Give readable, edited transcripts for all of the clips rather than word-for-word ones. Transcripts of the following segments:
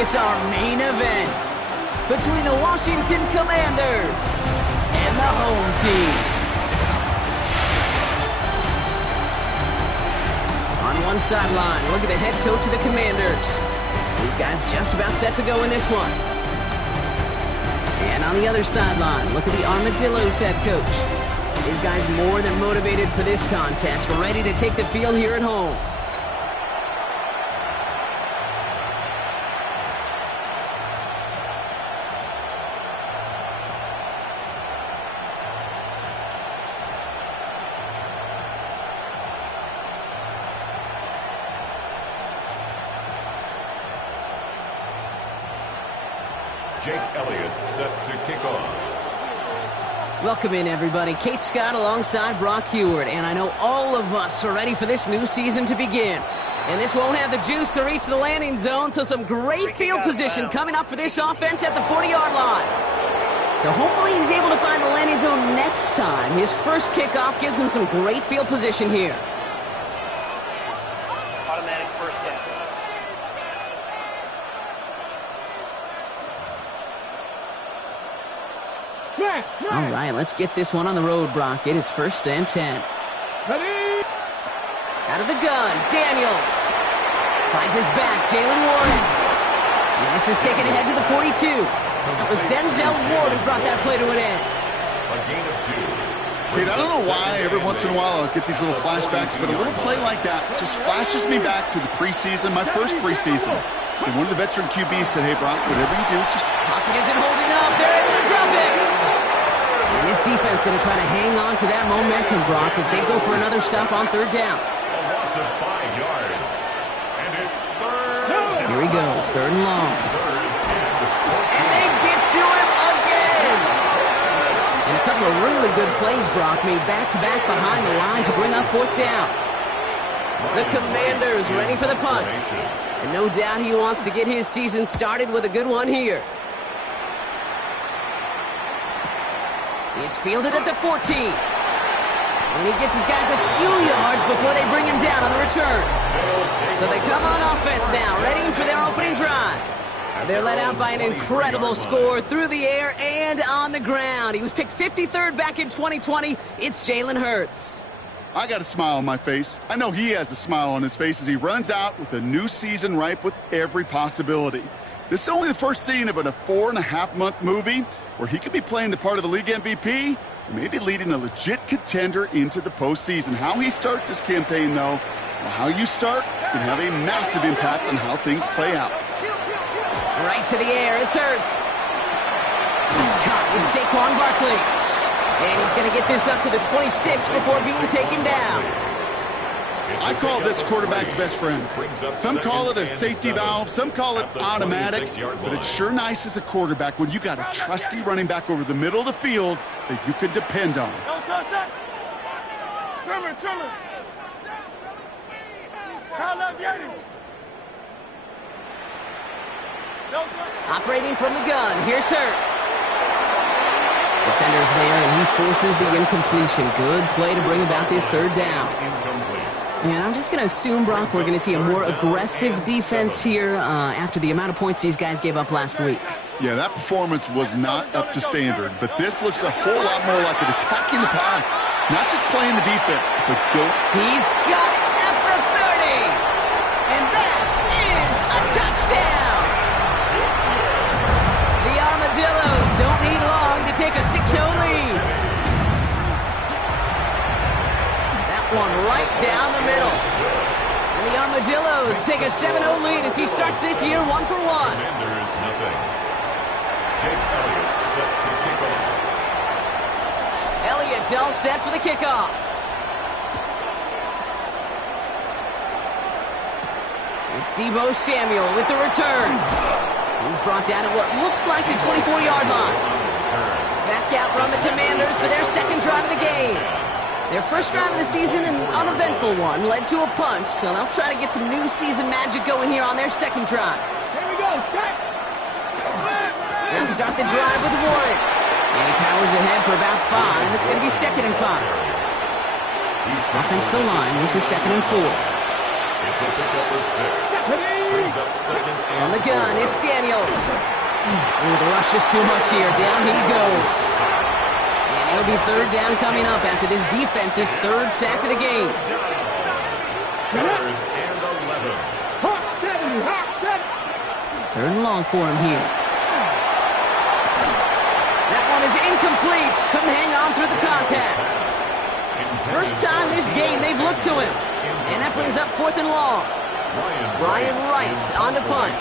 it's our main event between the Washington Commanders and the home team. On one sideline, look at the head coach of the Commanders. These guys just about set to go in this one. And on the other sideline, look at the Armadillos head coach. These guys more than motivated for this contest, ready to take the field here at home. Jake Elliott set to kick off. Welcome in, everybody. Kate Scott alongside Brock Heward. And I know all of us are ready for this new season to begin. And this won't have the juice to reach the landing zone, so some great field position coming up for this offense at the 40-yard line. So hopefully he's able to find the landing zone next time. His first kickoff gives him some great field position here. Automatic first down. All right, let's get this one on the road, Brock. It is 1st and 10. Ready? Out of the gun, Daniels. Finds his back, Jalen Warren. And this is taken ahead to the 42. That was Denzel Ward who brought that play to an end. A gain of 2. Kate, I don't know why every once in a while I'll get these little flashbacks, but a little play like that just flashes me back to the preseason, my first preseason. And one of the veteran QBs said, hey, Brock, whatever you do, just... Pocket isn't holding up. They're able to drop it. And this defense going to try to hang on to that momentum, Brock, as they go for another stop on 3rd down. A loss of 5 yards. And it's 3rd. Here he goes, 3rd and long. And they get to him again. And a couple of really good plays, Brock, made back-to-back behind the line to bring up 4th down. The Commanders ready for the punt. And no doubt he wants to get his season started with a good one here. It's fielded at the 14. And he gets his guys a few yards before they bring him down on the return. So they come on offense now, ready for their opening drive. They're led out by an incredible score through the air and on the ground. He was picked 53rd back in 2020. It's Jalen Hurts. I got a smile on my face. I know he has a smile on his face as he runs out with a new season ripe with every possibility. This is only the first scene of a 4.5-month movie where he could be playing the part of a league MVP, maybe leading a legit contender into the postseason. How he starts this campaign, though, or how you start, can have a massive impact on how things play out. Right to the air, it's Hurts. It's caught with Saquon Barkley. And he's going to get this up to the 26 before being taken down. I call this quarterback's best friend. Some call it a safety valve, some call it automatic, but it's sure nice as a quarterback when you got a trusty running back over the middle of the field that you can depend on. Trimmer. Call up Yeti. Operating from the gun, here's Hurts. Defender's there, and he forces the incompletion. Good play to bring about this 3rd down. And I'm just going to assume, Brock, we're going to see a more aggressive defense here after the amount of points these guys gave up last week. Yeah, that performance was not up to standard, but this looks a whole lot more like an attacking the pass, not just playing the defense, but go. He's got it at the 30, and that is a touchdown. The Armadillos don't need long to take a 6-0 lead. That one right down the middle. And the Armadillos take a 7-0 lead as he starts this year 1-for-1. Commanders nothing. Jake Elliott set to kick off. Elliott's all set for the kickoff. It's Deebo Samuel with the return. He's brought down at what looks like the 24-yard line. Back out run the Commanders for their 2nd drive of the game. Their first drive of the season, an uneventful one, led to a punch, so they'll try to get some new season magic going here on their 2nd drive. Here we go, check. They'll start the drive with Warren. And he powers ahead for about 5. It's going to be 2nd and 5. Offensive line, this is 2nd and 4. It's a pickup of 6. Brings up second and On the gun, it's Daniels. Ooh, the rush is too much here. Down he goes. And it'll be third down coming up after this defense's third sack of the game. third and 11. Hot, steady, hot, steady. Third and long for him here. That one is incomplete. Couldn't hang on through the contact. First time this game they've looked to him. And that brings up fourth and long. Ryan Wright on to punt.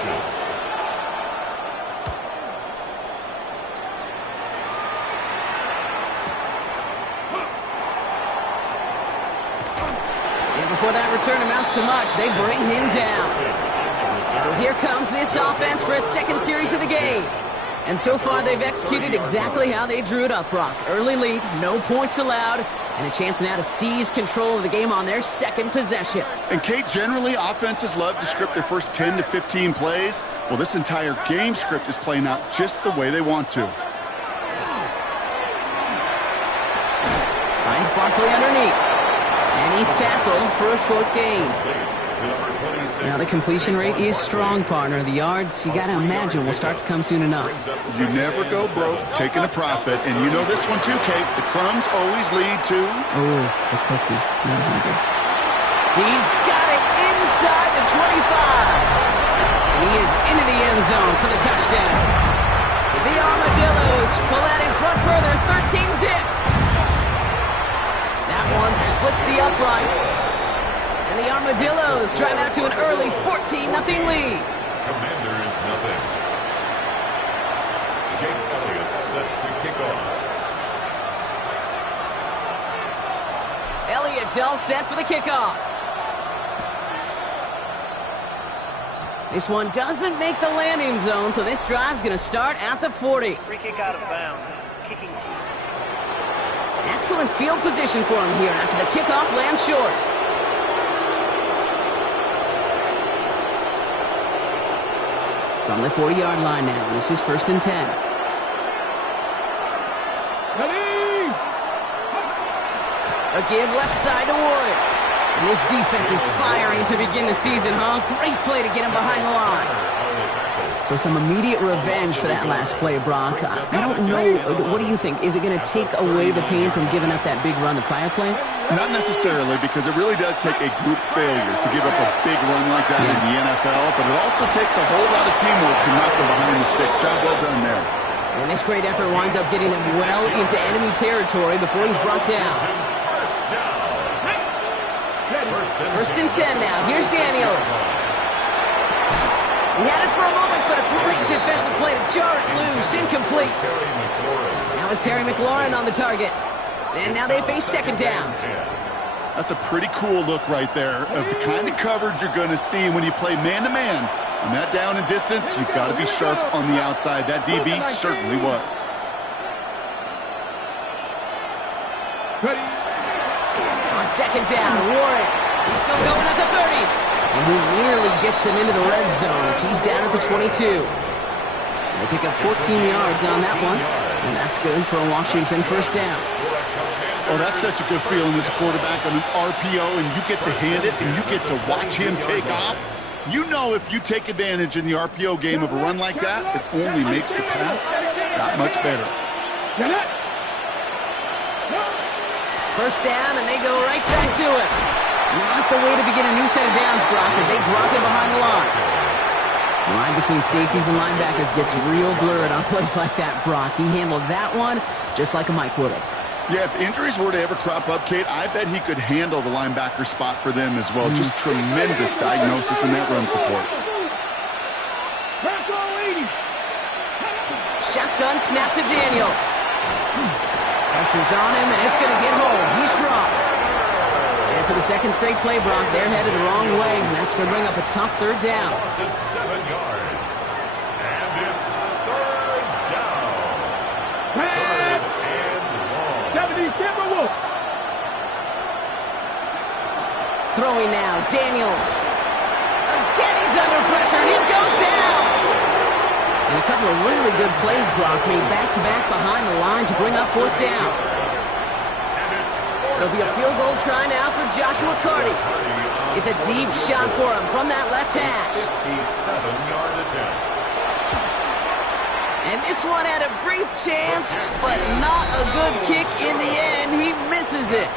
And before that return amounts to much, they bring him down. So here comes this offense for its second series of the game. And so far, they've executed exactly how they drew it up, Brock. Early lead, no points allowed, and a chance now to seize control of the game on their second possession. And, Kate, generally, offenses love to script their first 10 to 15 plays. Well, this entire game script is playing out just the way they want to. Finds Barkley underneath. And he's tackled for a short gain. Now, the completion rate is strong, partner. The yards, you got to imagine, will start to come soon enough. You never go broke taking a profit. And you know this one, too, Kate. The crumbs always lead to... Oh, the cookie. I'm hungry. He's got it inside the 25. And he is into the end zone for the touchdown. The Armadillos pull out in front further, 13-zip. That one splits the uprights. And the Armadillos drive out to an early 14-0 lead. Commanders nothing. Jake Elliott set to kick off. Elliott's all set for the kickoff. This one doesn't make the landing zone, so this drive's going to start at the 40. Free kick out of bounds. Kicking team. Excellent field position for him here after the kickoff lands short. From the 40-yard line now, this is 1st and 10. Ready? A give left side to Wood. And this defense is firing to begin the season, huh? Great play to get him behind the line. So some immediate revenge for that last play, Brock. I don't know. What do you think? Is it going to take away the pain from giving up that big run the prior play? Not necessarily, because it really does take a group failure to give up a big run like that in the NFL, but it also takes a whole lot of teamwork to knock them behind the sticks. Job well done there. And this great effort winds up getting him well into enemy territory before he's brought down. First and 10 now. Here's Daniels. He had it for a moment, but a great defensive play to jar it loose. Incomplete. That was Terry McLaurin on the target. And now they face second down. That's a pretty cool look right there of the kind of coverage you're going to see when you play man-to-man. On that down and distance, you've got to be sharp on the outside. That DB certainly was. Ready? On second down, Warren. He's still going at the 30. And he nearly gets them into the red zone as he's down at the 22. They pick up 14 yards on that one. And that's good for a Washington first down. Oh, that's such a good feeling as a quarterback on an RPO, and you get to hand it, and you get to watch him take off. You know if you take advantage in the RPO game of a run like that, it only makes the pass that much better. First down, and they go right back to it. Not the way to begin a new set of downs, Brock, as they drop him behind the line. The line between safeties and linebackers gets real blurred on plays like that, Brock. He handled that one just like a Mike would have. Yeah, if injuries were to ever crop up, Kate, I bet he could handle the linebacker spot for them as well. Just tremendous diagnosis in that run support. Shotgun snap to Daniels. Pressure's on him, and it's going to get home. He's dropped. And for the second straight play, Brock, they're headed the wrong way, and that's going to bring up a tough third down. It's 7 yards. And it's third down. Third and long. 70 Timberwolves. Throwing now, Daniels. Again, he's under pressure, and he goes down. And a couple of really good plays, Brock, made back-to-back behind the line to bring up fourth down. It'll be a field goal try now for Joshua Carty. It's a deep shot for him from that left hash. 57-yard attempt. And this one had a brief chance, but not a good kick in the end. He misses it.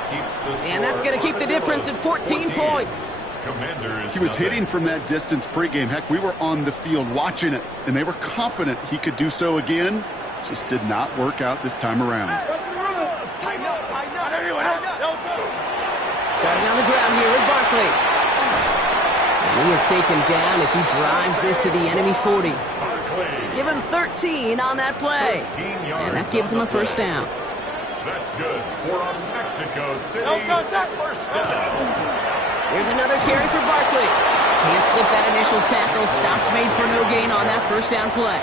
And that's going to keep the difference at 14 points. Commanders He was nothing. hitting from that distance pregame. Heck, we were on the field watching it, and they were confident he could do so again. Just did not work out this time around. Starting on the ground here with Barkley. And he is taken down as he drives this to the enemy 40. Give him 13 on that play. 13 yards And that gives him a first down. That's good for a Mexico City first down. Here's another carry for Barkley. Can't slip that initial tackle. Stops made for no gain on that first down play.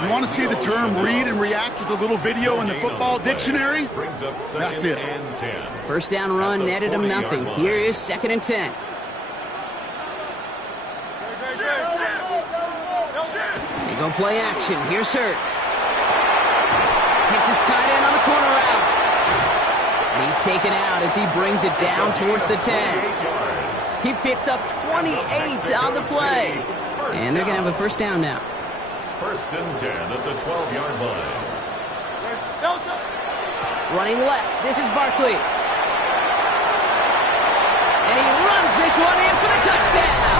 You want to see the term read and react with a little video in the football dictionary? That's it. First down run netted him nothing. Here is 2nd and 10. They go play action. Here's Hurts. Hits his tight end on the corner route. And he's taken out as he brings it down towards the 10. He picks up 28 on the play. And they're going to have a first down now. First and 10 at the 12-yard line. Running left. This is Barkley. And he runs this one in for the touchdown.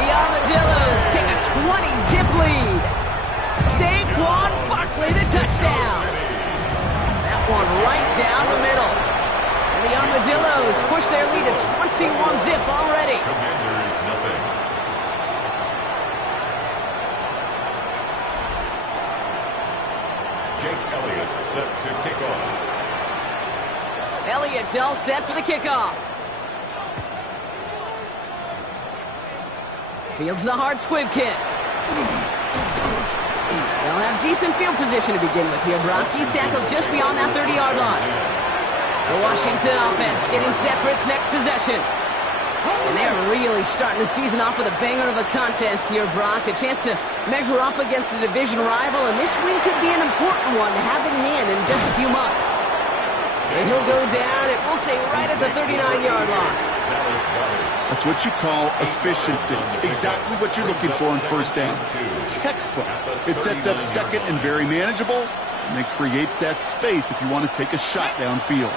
The Armadillos take a 20-zip lead. Saquon Barkley, the touchdown. That one right down the middle. And the Armadillos push their lead to 21-zip already. Commanders nothing. Jake Elliott set to kick off. Elliott's all set for the kickoff. Fields the hard squib kick. They'll have decent field position to begin with here. Brock, he's tackled just beyond that 30-yard line. The Washington offense getting set for its next possession. And they're really starting the season off with a banger of a contest here, Brock. A chance to measure up against a division rival, and this win could be an important one to have in hand in just a few months. And he'll go down, and we'll say right at the 39-yard line. That's what you call efficiency. Exactly what you're looking for in first down. Textbook. It sets up second and very manageable, and it creates that space if you want to take a shot downfield.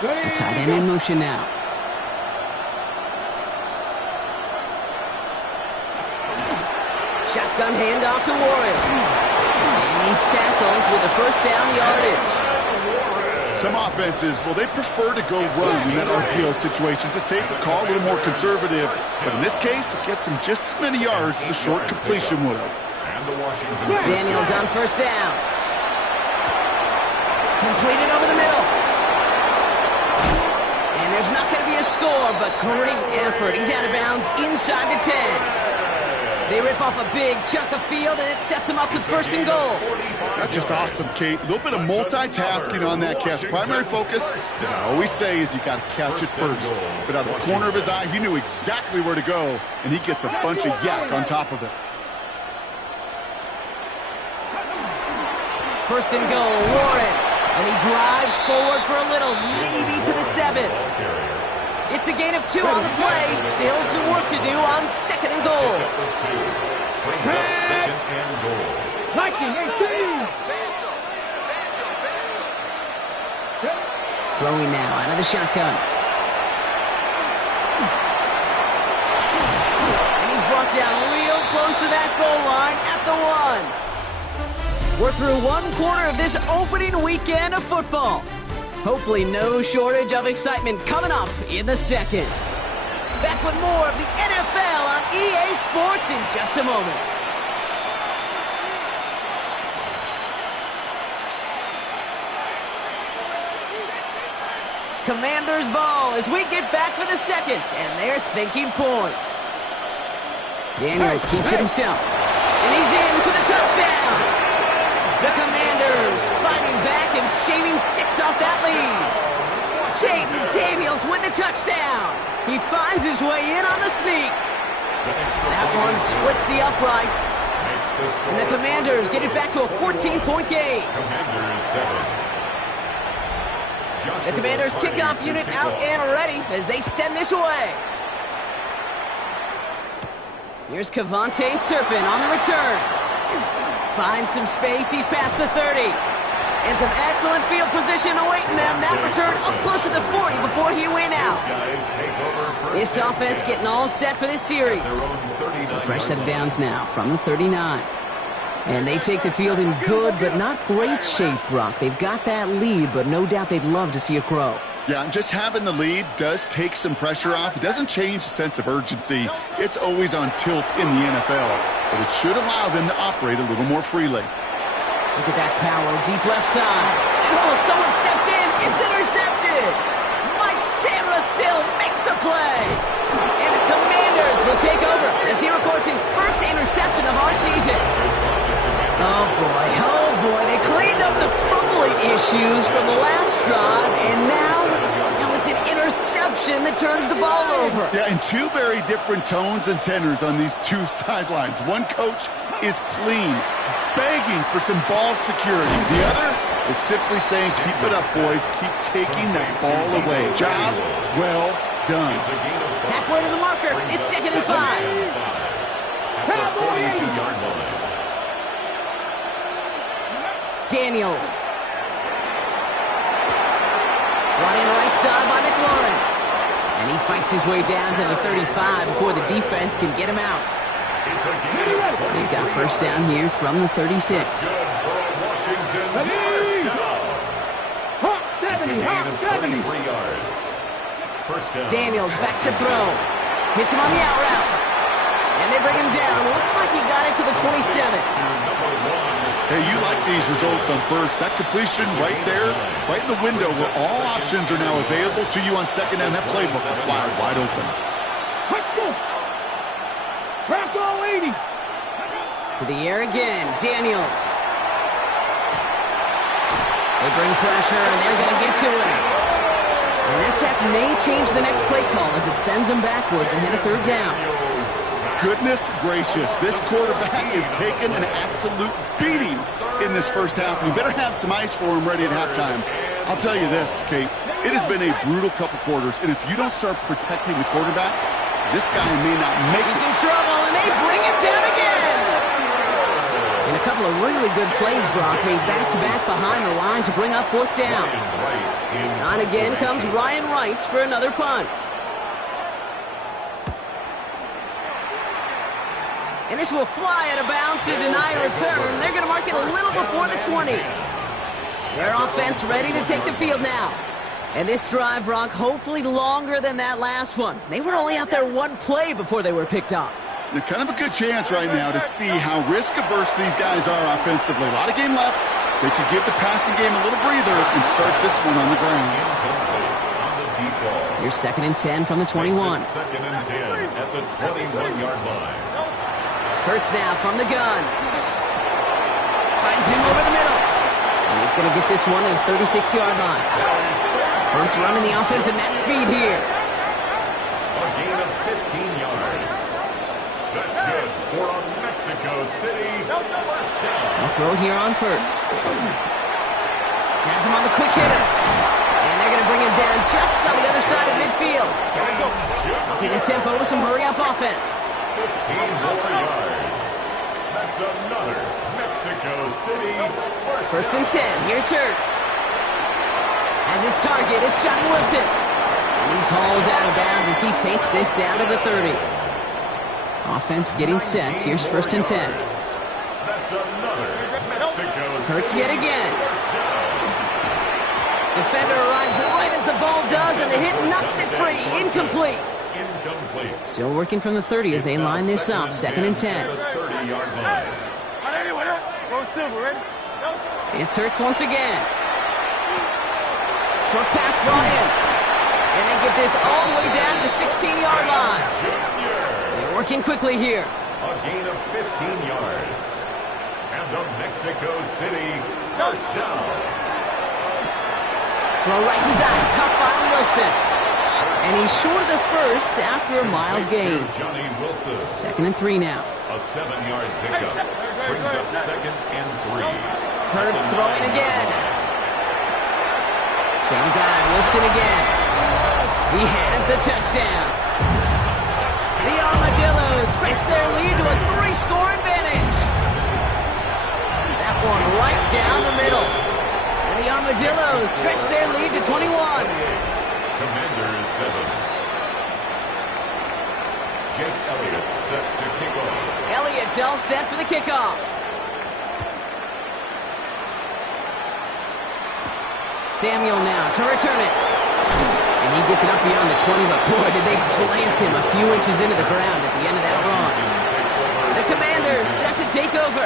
The tight end in motion now. Shotgun handoff to Warren. And he's tackled with the first down yardage. Some offenses, well, they prefer to go run in that RPO situation. It's a safer call, a little more conservative. But in this case, it gets him just as many yards as a short completion would have. And the Washington Daniels on first down. Completed over the middle. And there's not going to be a score, but great effort. He's out of bounds inside the 10. They rip off a big chunk of field, and it sets them up with first and goal. That's just awesome, Kate. A little bit of multitasking on that catch. Primary focus, as I always say, is you got to catch it first. But out of the corner of his eye, he knew exactly where to go, and he gets a bunch of yak on top of it. First and goal, Warren. And he drives forward for a little, maybe to the 7. It's a gain of 2 on the play. Still some work to do on second and goal. Brings up second and goal. Throwing now out of the shotgun. And he's brought down real close to that goal line at the 1. We're through one quarter of this opening weekend of football. Hopefully no shortage of excitement coming up in the second. Back with more of the NFL on EA Sports in just a moment. Commanders ball as we get back for the second, and they're thinking points. Daniels keeps it himself, and he's in for the touchdown. The Commanders fighting back and shaving 6 off that lead. Jaden Daniels with the touchdown. He finds his way in on the sneak. That one splits the uprights. And the Commanders get it back to a 14-point game. Commanders 7. The Commanders' kickoff unit out and ready as they send this away. Here's Kevontae Turpin on the return. Finds some space. He's past the 30. And some excellent field position awaiting them. That return up close to the 40 before he went out. This offense getting all set for this series. So fresh set of downs now from the 39. And they take the field in good but not great shape, Brock. They've got that lead, but no doubt they'd love to see it grow. Yeah, just having the lead does take some pressure off. It doesn't change the sense of urgency. It's always on tilt in the NFL, but it should allow them to operate a little more freely. Look at that power, deep left side. And oh, someone stepped in. It's intercepted. Mike Sandra still makes the play. And the Commanders will take over as he records his first interception of our season. Oh, boy. They cleaned up the fumbling issues from the last drive, and now it's an interception that turns the ball over. Yeah, and two very different tones and tenors on these two sidelines. One coach is clean, begging for some ball security. The other is simply saying, keep it up, boys. Keep taking that ball away. Job well done. Halfway to the marker. It's 2nd and 5. At the 42-yard line. Daniels. Brought in right side by McLaurin. And he fights his way down to the 35 before the defense can get him out. They've got first down here from the 36. Daniels back to throw. Hits him on the out route. And they bring him down. Looks like he got it to the 27. Hey, you like these results on first. That completion right there, right in the window where all options are now available to you on second down. That playbook wide open. Bronco 80. To the air again. Daniels. They bring pressure, and they're going to get to him. And that sack may change the next play call as it sends them backwards ahead of third down. Goodness gracious, this quarterback is taking an absolute beating in this first half. You better have some ice for him ready at halftime. I'll tell you this, Kate, it has been a brutal couple quarters, and if you don't start protecting the quarterback, this guy may not make it. He's in trouble, and they bring him down again. And a couple of really good plays, Brock, made back-to-back behind the line to bring up fourth down. On again comes Ryan Wright for another punt. And this will fly out of bounds to deny a return. They're going to mark it a little before the 20. Their offense ready to take the field now. And this drive, Brock, hopefully longer than that last one. They were only out there one play before they were picked off. They're kind of a good chance right now to see how risk-averse these guys are offensively. A lot of game left. They could give the passing game a little breather and start this one on the ground. Here's 2nd and 10 from the 21. 2nd and 10 at the 21-yard line. Hurts now from the gun. Finds him over the middle. And he's going to get this one at the 36-yard line. Hurts running the offense at max speed here. A gain of 15 yards. That's good for a Mexico City first down. A throw here on first. Has him on the quick hitter. And they're going to bring him down just on the other side of midfield. Getting tempo with some hurry-up offense. 15 more yards. That's another Mexico City First and 10. Here's Hurts. As his target, it's Johnny Wilson. And he's hauled out of bounds as he takes this down to the 30. Offense getting set. Here's 1st and 10. That's another Mexico Hurts yet again. Defender arrives right as the ball does, and the hit knocks it free. Incomplete. Still working from the 30 as they line this up. 2nd and 10. It's Hurts once again. Short pass brought in. And they get this all the way down to the 16-yard line. They're working quickly here. A gain of 15 yards. And the Mexico City first down. Throw right side, caught by Wilson. And he's short of the first after a mild gain. Johnny Wilson. 2nd and 3 now. A 7-yard pickup brings up 2nd and 3. Hurts throwing again. Same guy, Wilson again. He has the touchdown. The Armadillos stretch their lead to a 3-score advantage. That one right down the middle. And the Armadillos stretch their lead to 21. Commanders 7. Jake Elliott set to kick off. Elliott's all set for the kickoff. Samuel now to return it. And he gets it up beyond the 20, but boy, did they plant him a few inches into the ground at the end of that run. The Commanders set to take over.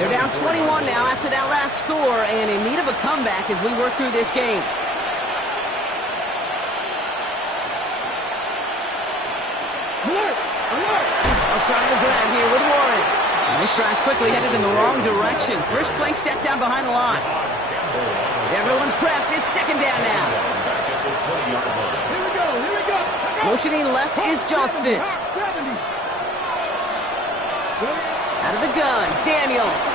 They're down 21 now after that last score and in need of a comeback as we work through this game. Alert! Alert! They'll start on the ground here with Warren. And this drive's quickly headed in the wrong direction. First play set down behind the line. Everyone's prepped. It's second down now. Here we go! Here we go! Motioning left is Johnston. 70. Out of the gun, Daniels.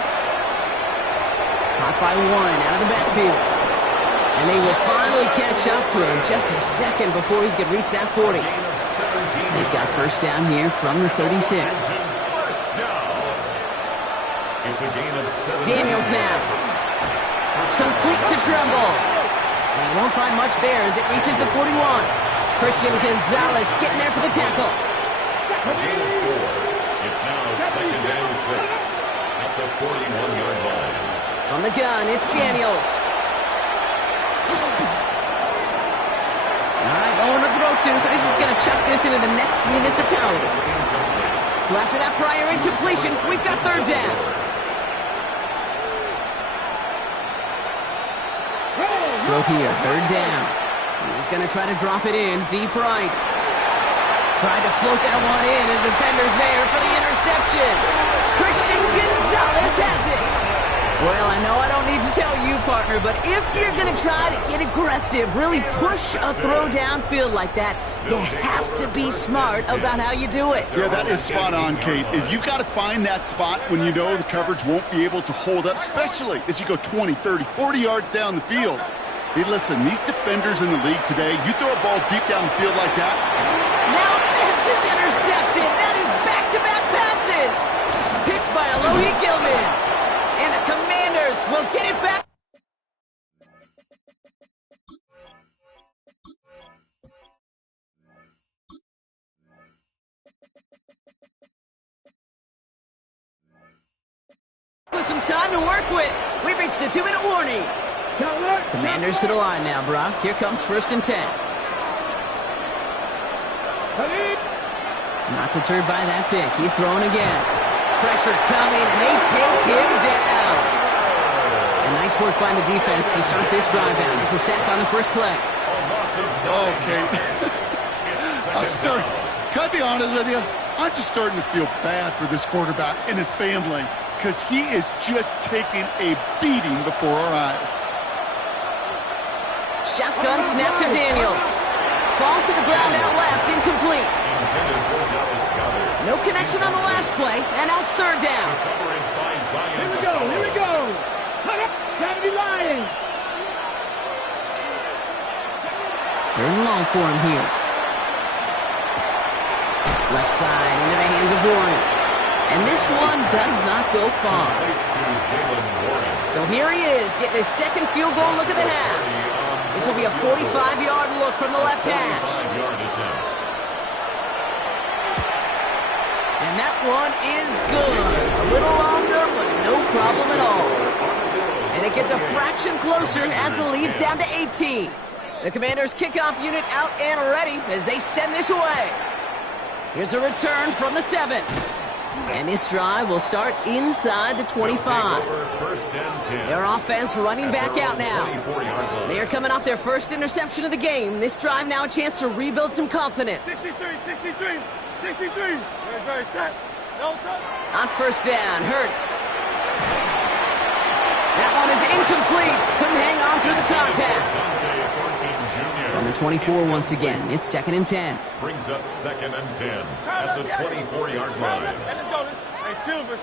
Caught by Warren out of the backfield. And they will finally catch up to him just a second before he could reach that 40. They've got first down here from the 36. First down. It's a gain of 7. Daniels now. Complete to Trumbull. And he won't find much there as it reaches the 41. Christian Gonzalez getting there for the tackle. A gain of 4. It's now second and 6 at the 41-yard line. On the gun, it's Daniels. All right, going to throw to, so he's just going to chuck this into the next municipality. So after that prior incompletion, we've got third down. Throw here, third down. He's going to try to drop it in, deep right. Tried to float that one in, and defender's there for the interception. Christian Gonzalez has it. Well, I know I don't need to tell you, partner, but if you're going to try to get aggressive, really push a throw downfield like that, you have to be smart about how you do it. Yeah, that is spot on, Kate. If you've got to find that spot when you know the coverage won't be able to hold up, especially as you go 20, 30, 40 yards down the field. Hey, listen, these defenders in the league today, you throw a ball deep down the field like that. Now this is intercepted. That is back-to-back passes. Picked by Alohi Gilman. And the Commanders will get it back. With some time to work with, we've reached the 2-minute warning. Commanders to the line now, Brock. Here comes first and 10. Not deterred by that pick. He's throwing again. Pressure coming, and they take him down. And nice work by the defense to start this drive out. It's a sack on the first play. Okay. Can I be honest with you? I'm just starting to feel bad for this quarterback and his family because he is just taking a beating before our eyes. Shotgun snap to Daniels. Falls to the ground out left, incomplete. No connection on the last play, and now it's third down. Here we go, here we go. Kennedy Lions. Third and long for him here. Left side into the hands of Warren. And this one does not go far. So here he is, getting his second field goal look at the half. This will be a 45-yard look from the left hash. And that one is good. A little longer, but no problem at all. And it gets a fraction closer as the lead's down to 18. The Commanders' kickoff unit out and ready as they send this away. Here's a return from the 7. And this drive will start inside the 25. Their offense running back out now. They are coming off their first interception of the game. This drive now a chance to rebuild some confidence. 63. Very set. No touch. On first down, Hurts. That one is incomplete. Couldn't hang on through the contact. On the 24 once again, it's second and 10. Brings up second and 10 at the 24-yard line. Hey, Silver.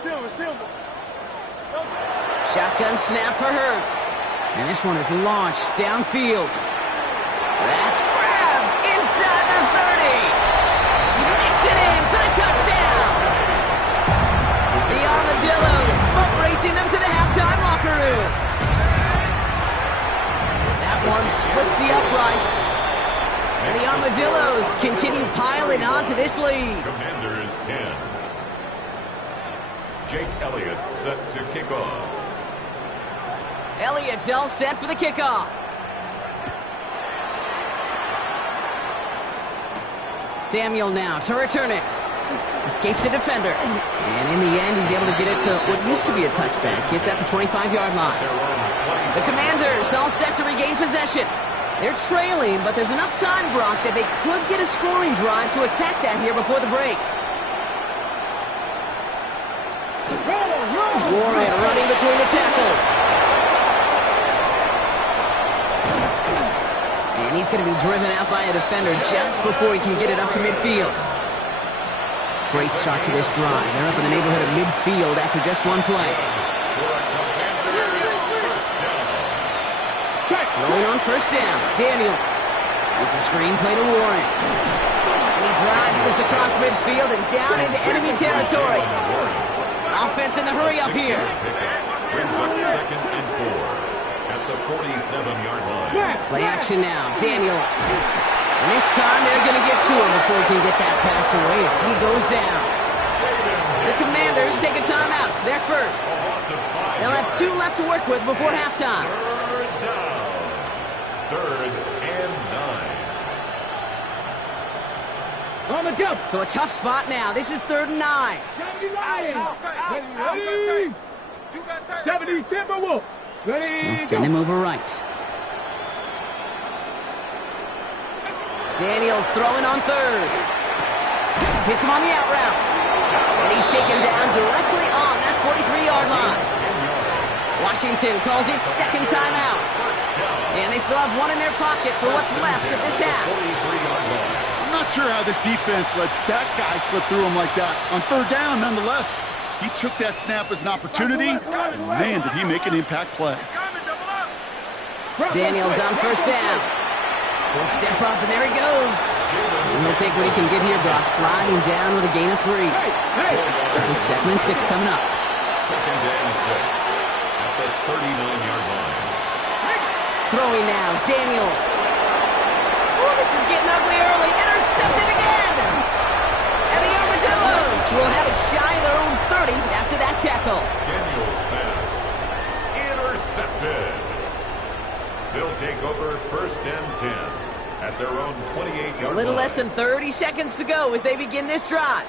Shotgun snap for Hurts. And this one is launched downfield. That's grabbed inside the 30. He makes it in for the touchdown. The Armadillos boat racing them to the halftime locker room. That one splits the uprights. And the Armadillos continue piling on to this lead. Commanders 10. Jake Elliott set to kick off. Elliott's all set for the kickoff. Samuel now to return it. Escapes the defender. And in the end, he's able to get it to what used to be a touchback. It's at the 25-yard line. The Commanders all set to regain possession. They're trailing, but there's enough time, Brock, that they could get a scoring drive to attack that here before the break. Warren running between the tackles. And he's going to be driven out by a defender just before he can get it up to midfield. Great start to this drive. They're up in the neighborhood of midfield after just one play. Rolling on first down, Daniels. It's a screen play to Warren. And he drives this across midfield and down into enemy territory. Offense in the hurry up here. Brings up 2nd and 4 at the 47-yard line. Play action now, Daniels. And this time they're going to get to him before he can get that pass away as he goes down. The Commanders take a timeout. They're first. They'll have 2 left to work with before halftime. 3rd and 9. On the go. So a tough spot now. This is 3rd and 9. 70 Timberwolf. Ready? They'll send him over right. Daniels throwing on 3rd. Hits him on the out route. And he's taken down directly on that 43-yard line. Washington calls it 2nd timeout. And they still have one in their pocket for what's left of this half. I'm not sure how this defense let that guy slip through him like that. On 3rd down, nonetheless, he took that snap as an opportunity, and man, did he make an impact play. Daniels on first down. He'll step up, and there he goes. And he'll take what he can get here, Brock, sliding down with a gain of 3. This is 2nd and 6 coming up. 2nd and 6 at the 39-yard line. Throwing now, Daniels. Oh, this is getting ugly early. Intercepted again. And the Armadillos will have it shy of their own 30 after that tackle. Daniels pass. Intercepted. They'll take over 1st and 10 at their own 28-yard line. A little less than 30 seconds to go as they begin this drive.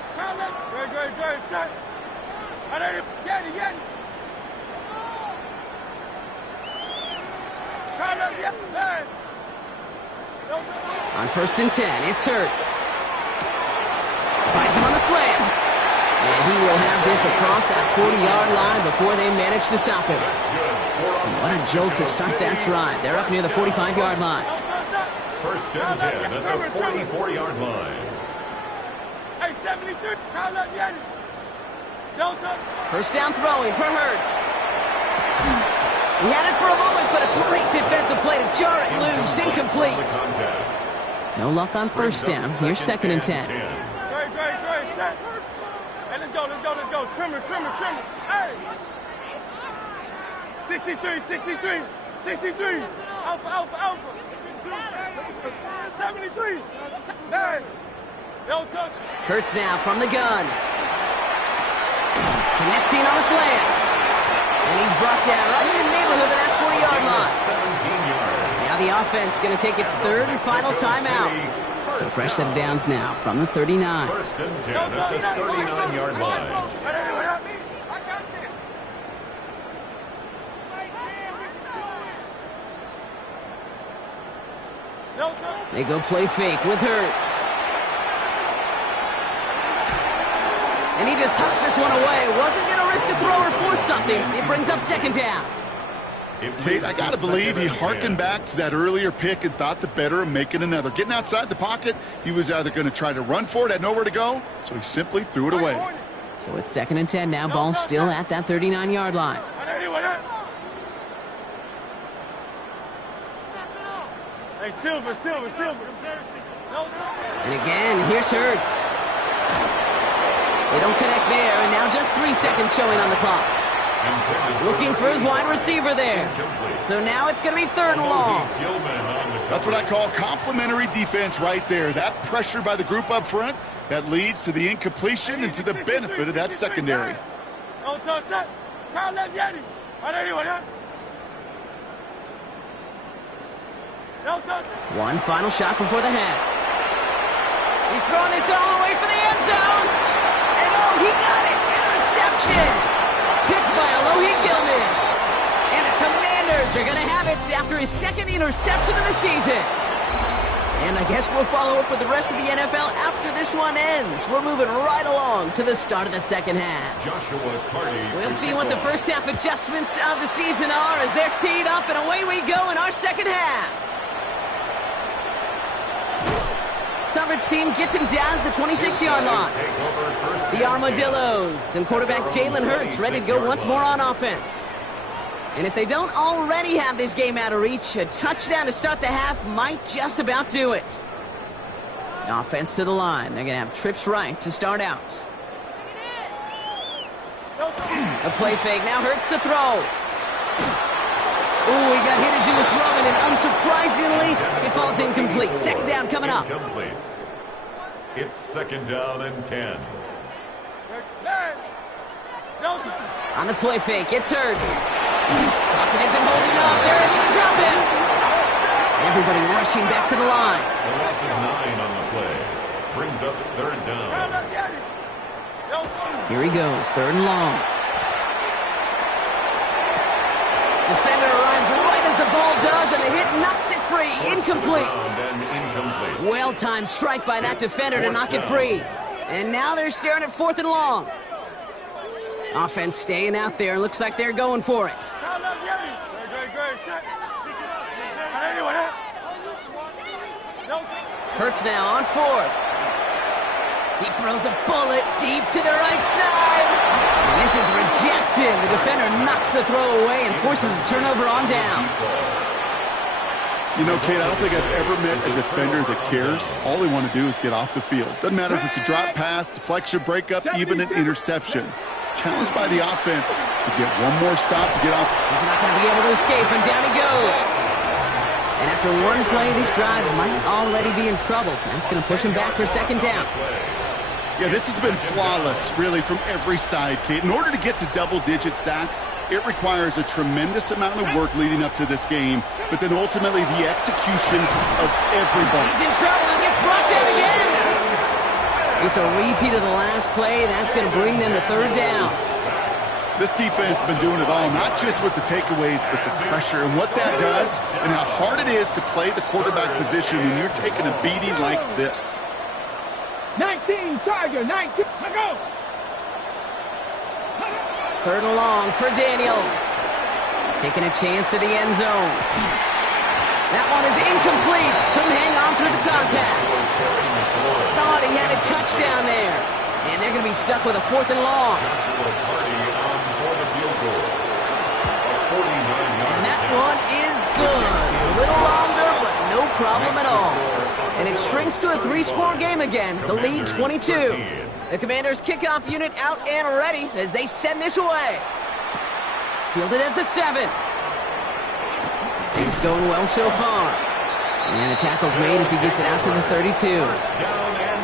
On 1st and 10, it's Hurts. Finds him on the slant. And he will have this across that 40-yard line before they manage to stop him. And what a jolt to start that drive. They're up near the 45-yard line. 1st and 10 at the 44-yard line. First down throwing for Hurts. He had it for a moment, but a great defensive play to jar it loose. Incomplete. No luck on first down. Here's 2nd and 10. Hey, let's go. Trimmer. Hey. 63. Alpha. 73. Hey. Don't touch. Hurts now from the gun. Connecting on a slant. And he's brought down right in the neighborhood of that 40-yard line. 17 yards. Now the offense going to take its 3rd and final timeout. So fresh set of downs now from the 39. 1st and 10 at the 39-yard line. They go play fake with Hurts. And he just hucks this one away. Wasn't going to risk a throw or force something. It brings up 2nd down. Kate, I got to believe he harkened back to that earlier pick and thought the better of making another. Getting outside the pocket, he was either going to try to run for it, had nowhere to go, so he simply threw it away. So it's 2nd and 10 now. Ball still at that 39-yard line. Hey, Silver. And again, here's Hurts. They don't connect there, and now just 3 seconds showing on the clock. Looking for his wide receiver there. So now it's going to be 3rd and long. That's what I call complimentary defense right there. That pressure by the group up front, that leads to the incompletion and to the benefit of that secondary. One final shot before the half. He's throwing this all the way for the end zone. And oh, he got it. Interception. Picked by Alohi Gilman. And the Commanders are going to have it after his 2nd interception of the season. And I guess we'll follow up with the rest of the NFL after this one ends. We're moving right along to the start of the 2nd half. We'll see what the first half adjustments of the season are as they're teed up, and away we go in our 2nd half. Coverage team gets him down at the 26-yard line. The Armadillos and quarterback Jalen Hurts ready to go once more on offense. And if they don't already have this game out of reach, a touchdown to start the half might just about do it. Offense to the line. They're going to have trips right to start out. A play fake. Now Hurts to throw. Ooh, he got hit as he was throwing, and unsurprisingly, it falls incomplete. 2nd down coming up. It's 2nd down and 10. On the play fake, it's Hurts. Pocket isn't holding up. They're able to drop him. Everybody rushing back to the line. A loss of 9 on the play. Brings up 3rd down. Here he goes, 3rd and long. Defender arrives right as the ball does, and the hit knocks it free. Incomplete. Well-timed strike by that defender to knock it free. And now they're staring at 4th and long. Offense staying out there. Looks like they're going for it. Hurts now on 4th. He throws a bullet deep to the right side. And this is rejected. The defender knocks the throw away and forces a turnover on downs. You know, Kate, I don't think I've ever met a defender that cares. All they want to do is get off the field. Doesn't matter if it's a drop pass, deflection, breakup, even an interception. Challenged by the offense to get one more stop to get off. He's not going to be able to escape, and down he goes. And after one play, this drive might already be in trouble. That's going to push him back for 2nd down. Yeah, this has been flawless, really, from every side, Kate. In order to get to double-digit sacks, it requires a tremendous amount of work leading up to this game, but then ultimately the execution of everybody. He's in trouble and gets brought down again. It's a repeat of the last play. That's going to bring them to 3rd down. This defense has been doing it all, not just with the takeaways, but the pressure and what that does and how hard it is to play the quarterback position when you're taking a beating like this. 19, Tiger, 19, go! 3rd and long for Daniels. Taking a chance to the end zone. That one is incomplete. Couldn't hang on through the contact. Thought he had a touchdown there. And they're going to be stuck with a 4th and long. And that one is good. A little longer, but no problem at all. And it shrinks to a 3-score game again. The lead 22. The Commanders' kickoff unit out and ready as they send this away. Fielded at the 7. Things going well so far. And the tackle's made as he gets it out to the 32.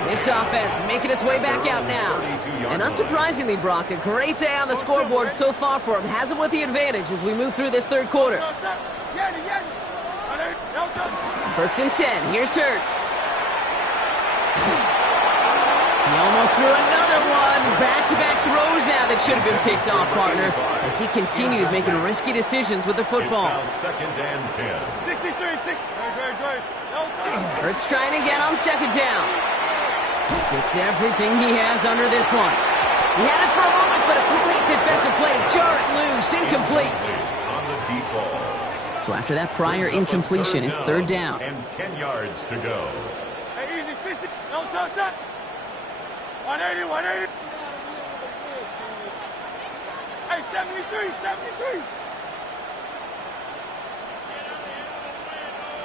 This offense making its way back out now. And unsurprisingly, Brock, a great day on the scoreboard so far for him. Has him with the advantage as we move through this 3rd quarter. 1st and 10. Here's Hurts. He almost threw another one. Back-to-back throws now that should have been picked off, partner, as he continues making risky decisions with the football. It's now 2nd and 10. 63, 6. Hurts trying again on 2nd down. Gets everything he has under this one. He had it for a moment, but a complete defensive play to jar it loose. Incomplete. On the deep ball. So after that prior incompletion, it's 3rd down. And 10 yards to go. Hey, easy, 50. No touch up. 180, 180. Hey, 73, 73.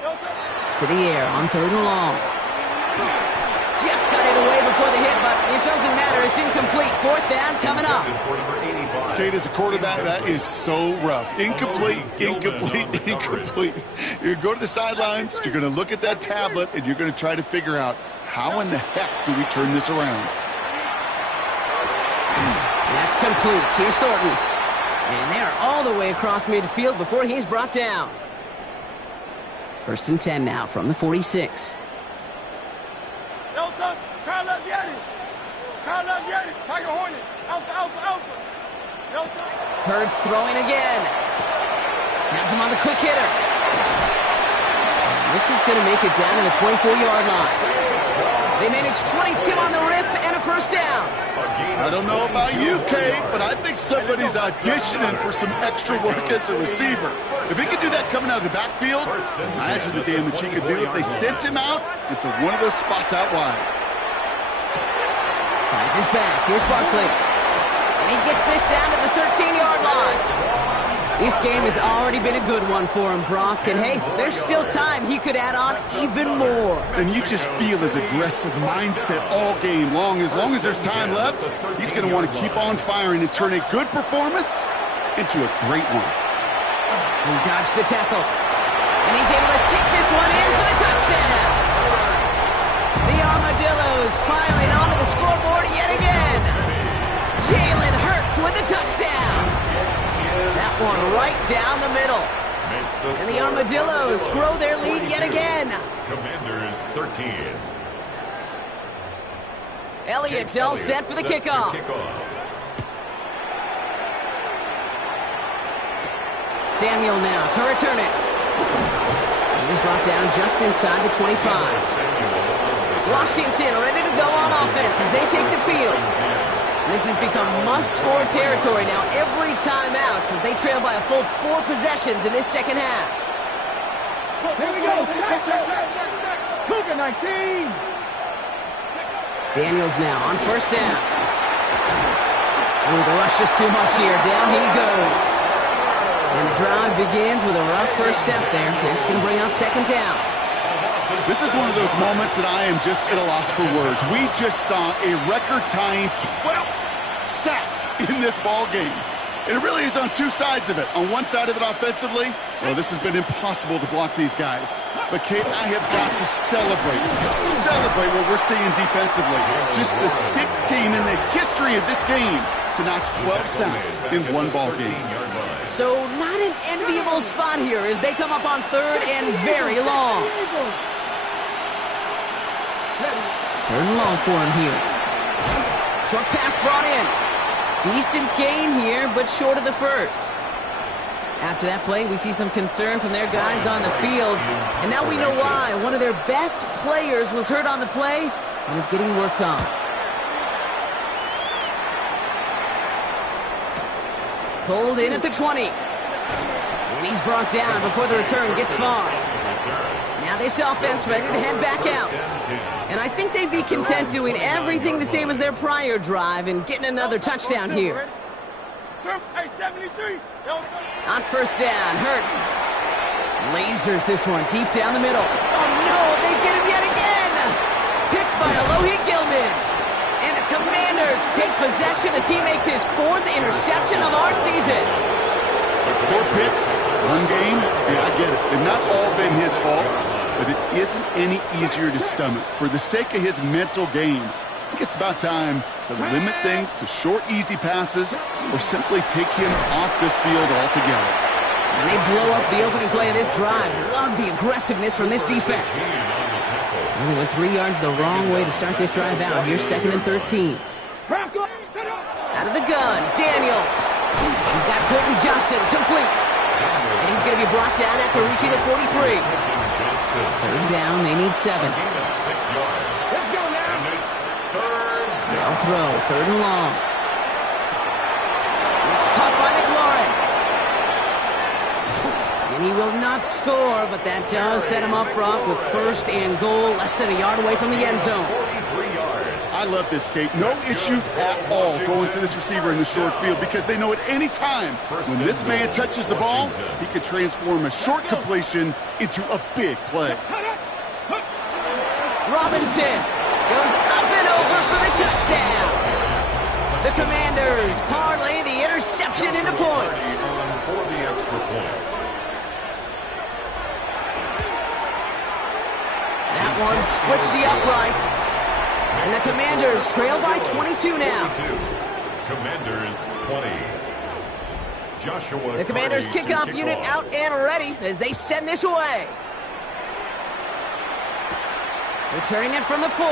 No touch. To the air on 3rd and long. Just got it away before the hit, but it doesn't matter. It's incomplete. 4th down coming up. Kate, as a quarterback, that is so rough. Incomplete, incomplete, incomplete. You're going to go to the sidelines, you're going to look at that tablet, and you're going to try to figure out how in the heck do we turn this around. That's complete. Here's Thornton. And they're all the way across midfield before he's brought down. 1st and 10 now from the 46. Hurts throwing again. Has him on the quick hitter. This is going to make it down to the 24-yard line. They managed 22 on the rip and a 1st down. I don't know about you, Kate, but I think somebody's auditioning for some extra work as a receiver. If he could do that coming out of the backfield, imagine the damage he could do if they sent him out into one of those spots out wide. Finds his back. Here's Barkley. And he gets this down to the 13-yard line. This game has already been a good one for him, Brock. And, hey, there's still time. He could add on even more. And you just feel his aggressive mindset all game long. As long as there's time left, he's going to want to keep on firing and turn a good performance into a great one. He dodged the tackle. And he's able to take this one in for the touchdown. The Armadillos piling onto the scoreboard yet again. Jalen Hurts with the touchdown. That one right down the middle. And the Armadillos grow their lead yet again. Commanders 13. Elliott all set for the kickoff. Samuel now to return it. He's brought down just inside the 25. Washington ready to go on offense as they take the field. This has become must-score territory now every time out as they trail by a full 4 possessions in this second half. Here we go. Check. Cougar 19. Daniels now on 1st down. Ooh, the rush is too much here. Down he goes. And the drive begins with a rough first step there. That's going to bring up 2nd down. This is one of those moments that I am just at a loss for words. We just saw a record-tying 12th sack in this ball game. And it really is on 2 sides of it. On one side of it offensively, well, this has been impossible to block these guys. But, Kate, I have got to celebrate what we're seeing defensively. Just the 6th team in the history of this game to notch 12 sacks in one ball game. So not an enviable spot here as they come up on 3rd and very long. 3rd and long for him here. Short pass brought in. Decent gain here, but short of the 1st. After that play, we see some concern from their guys on the field. And now we know why. One of their best players was hurt on the play and is getting worked on. Pulled in at the 20. And he's brought down before the return gets far. Now this offense ready to head back out. And I think they'd be content doing everything the same as their prior drive and getting another touchdown here. On 1st down, Hurts lasers this one deep down the middle. Oh no, they get him yet again! Picked by Alohi Gilman. And the Commanders take possession as he makes his 4th interception of our season. 4 picks, 1 game, yeah, I get it. They've not all been his fault, but it isn't any easier to stomach. For the sake of his mental game, I think it's about time to limit things to short, easy passes or simply take him off this field altogether. And they blow up the opening play of this drive. Love the aggressiveness from this defense. Only went 3 yards the wrong way to start this drive out. Here's 2nd and 13. Out of the gun, Daniels. He's got Quentin Johnson complete. And he's going to be brought down after reaching at 43. 3rd down, they need 7. They'll throw, 3rd and long. It's caught by McLaurin. And he will not score, but that does set him up, Brock, with 1st and goal, less than a yard away from the end zone. I love this, Kate. No issues at all going to this receiver in the short field because they know at any time when this man touches the ball, he can transform a short completion into a big play. Robinson goes up and over for the touchdown. The Commanders parlay the interception into points. For the extra point. That one splits the uprights. And the Commanders trail by 22 now. 22. Commanders 20. Joshua The Commanders Carty kickoff kick unit off. out and ready as they send this away. Returning it from the 4.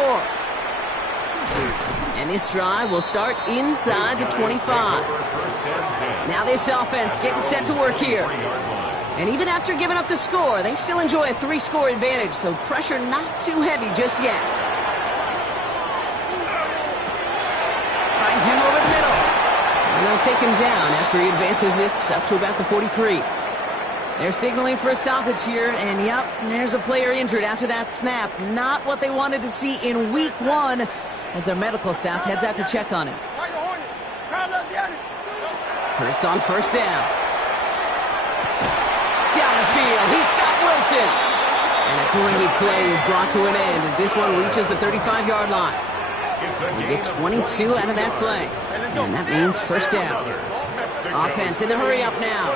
And this drive will start inside the 25. First and 10. Now this offense getting set to work here. 3-yard line. And even after giving up the score, they still enjoy a 3-score advantage, so pressure not too heavy just yet. Finds him over the middle. And they'll take him down after he advances this up to about the 43. They're signaling for a stoppage here, and yep, there's a player injured after that snap. Not what they wanted to see in week 1 as their medical staff heads out to check on him. Hurts on first down. Down the field, he's got Wilson. And a great play is brought to an end as this one reaches the 35-yard line. We get 22 out of that play, and that means first down. Offense in the hurry up now.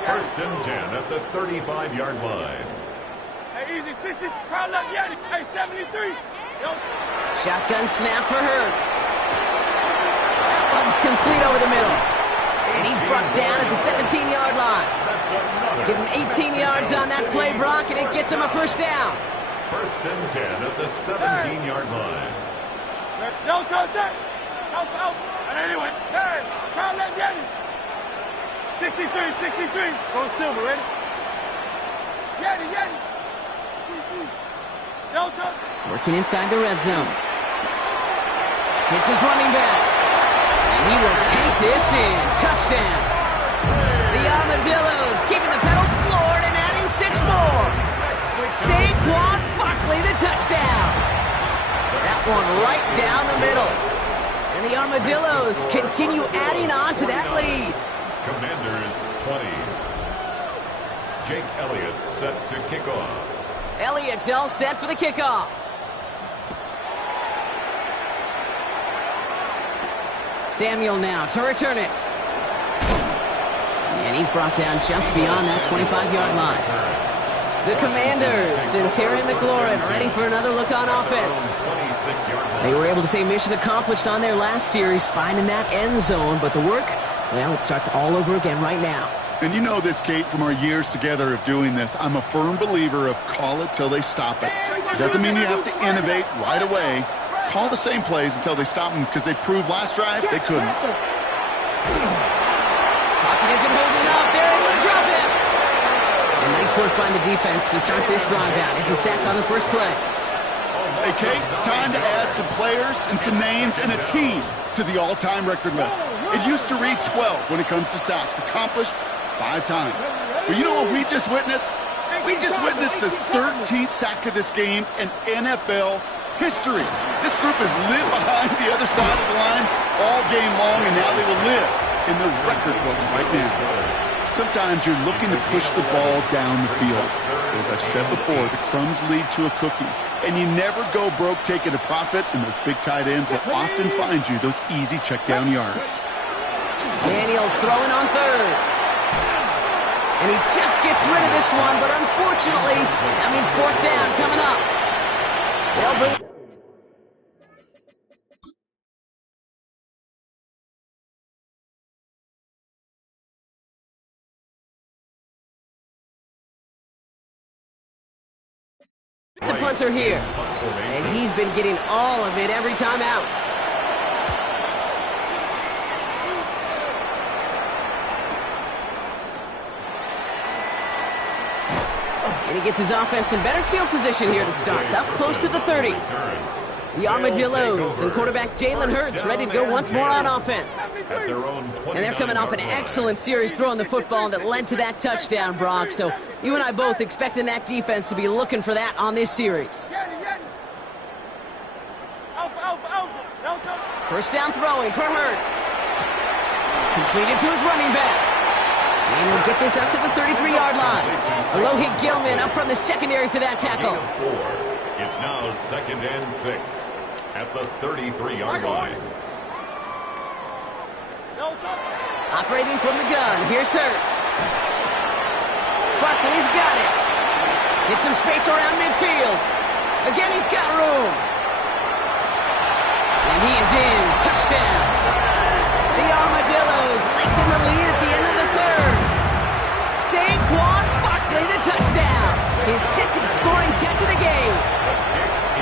First and 10 at the 35-yard line. Hey, easy, 60. Crowd left, yeah. Hey, 73. Shotgun snap for Hurts. That one's complete over the middle. And he's brought down at the 17-yard line. Give him 18 yards on that play, Brock, and it gets him a first down. First and 10 at the 17-yard line. No contact. Out. And anyway, hey, crowd left, yeah. 63. Go silver, ready? Yeti. No touch. Working inside the red zone. Hits his running back. And he will take this in. Touchdown. The Armadillos keeping the pedal floored and adding 6 more. Saquon Barkley, the touchdown. That one right down the middle. And the Armadillos continue adding on to that lead. Commanders 20. Jake Elliott set to kick off. Elliott's all set for the kickoff. Samuel now to return it. And he's brought down just beyond that 25-yard line. The Commanders and Terry McLaurin ready for another look on offense. They were able to say mission accomplished on their last series, finding that end zone, but the work, well, it starts all over again right now. And you know this, Kate, from our years together of doing this. I'm a firm believer of call it till they stop it. Doesn't mean you have to innovate right away. Call the same plays until they stop them, because they proved last drive they couldn't. Pocket isn't holding up. They're able to drop it. And nice work by the defense to start this drive out. It's a sack on the first play. Hey, Kate, it's time to add some players and some names and a team to the all-time record list. It used to read 12 when it comes to sacks, accomplished 5 times. But you know what we just witnessed? We just witnessed the 13th sack of this game in NFL history. This group has lived behind the other side of the line all game long, and now they will live in the record books right now. Sometimes you're looking to push the ball down the field. As I've said before, the crumbs lead to a cookie. And you never go broke taking a profit, and those big tight ends will often find you those easy check down yards. Daniels throwing on third. And he just gets rid of this one, but unfortunately, that means fourth down coming up. They'll bring... The punter here, and he's been getting all of it every time out. And he gets his offense in better field position here to start, up close to the 30. The Armadillos and quarterback Jalen Hurts ready to go once more on offense. And they're coming off an excellent series throwing the football that led to that touchdown, Brock. So you and I both expecting that defense to be looking for that on this series. First down throwing for Hurts. Completed to his running back. And he'll get this up to the 33-yard line. Alohi Gilman up from the secondary for that tackle. It's now 2nd and 6 at the 33-yard line. Operating from the gun, here's Hurts. Barkley's got it. Hits some space around midfield. Again, he's got room. And he is in. Touchdown. The Armadillos lengthen the lead at the end of the third. Saquon Barkley, the touchdown. His 2nd scoring catch of the game.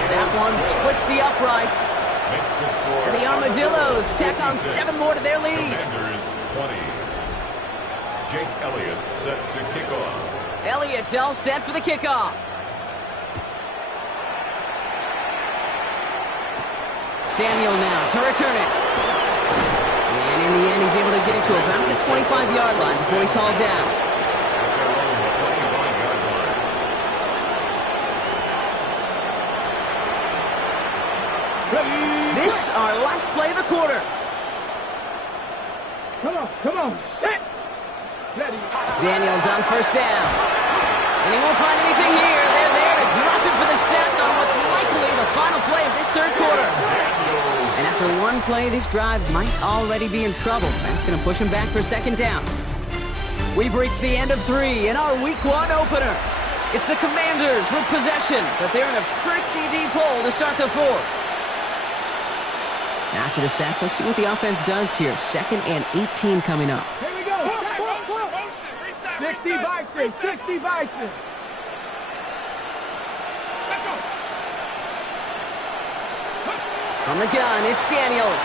That one splits the uprights. And the Armadillos tack on 7 more to their lead. Commanders 20. Jake Elliott set to kick off. Elliott's all set for the kickoff. Samuel now to return it. And in the end, he's able to get it to about the 25-yard line before he's hauled down. This, our last play of the quarter. Come on. Hit. Daniels on first down. And he won't find anything here. They're there to drop him for the sack on what's likely the final play of this third quarter. And after one play, this drive might already be in trouble. That's going to push him back for 2nd down. We've reached the end of 3 in our Week 1 opener. It's the Commanders with possession, but they're in a pretty deep hole to start the 4th. After the sack, let's see what the offense does here. 2nd and 18 coming up. Here we go. 60 Vikings. 60 Vikings. Let's go. From the gun, it's Daniels.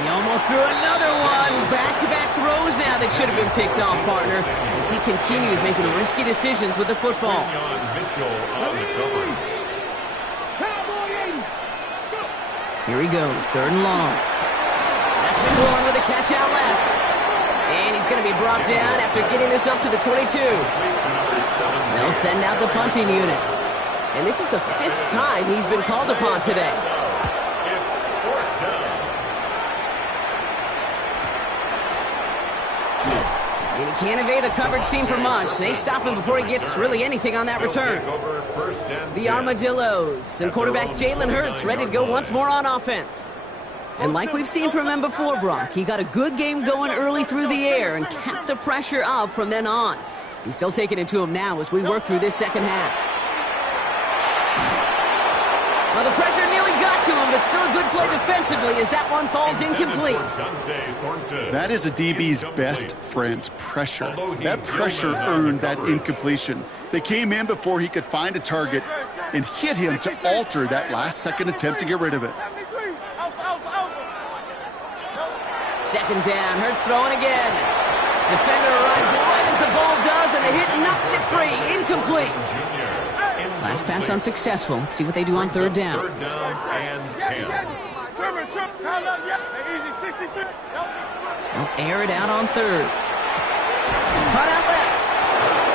He almost threw another one. Back-to-back throws now that should have been picked off, partner, as he continues making risky decisions with the football. Mitchell on the coverage. Here he goes, 3rd and long. That's been going with a catch out left. And he's going to be brought down after getting this up to the 22. They'll send out the punting unit. And this is the 5th time he's been called upon today. It's 4th down. And he can't evade the coverage team for much. They stop him before he gets really anything on that return. The Armadillos and quarterback Jalen Hurts ready to go once more on offense. And like we've seen from him before, Brock, he got a good game going early through the air and kept the pressure up from then on. He's still taking it to him now as we work through this 2nd half. Well, the pressure nearly got to him, but still a good play defensively as that one falls incomplete. That is a DB's best friend, pressure. That pressure earned that incompletion. They came in before he could find a target and hit him to alter that last-second attempt to get rid of it. 2nd down, Hurts throwing again. Defender arrives right as the ball does, and the hit knocks it free. Incomplete. Last pass unsuccessful. Let's see what they do on 3rd down. 3rd down and 10. They'll air it out on 3rd. Cut out left.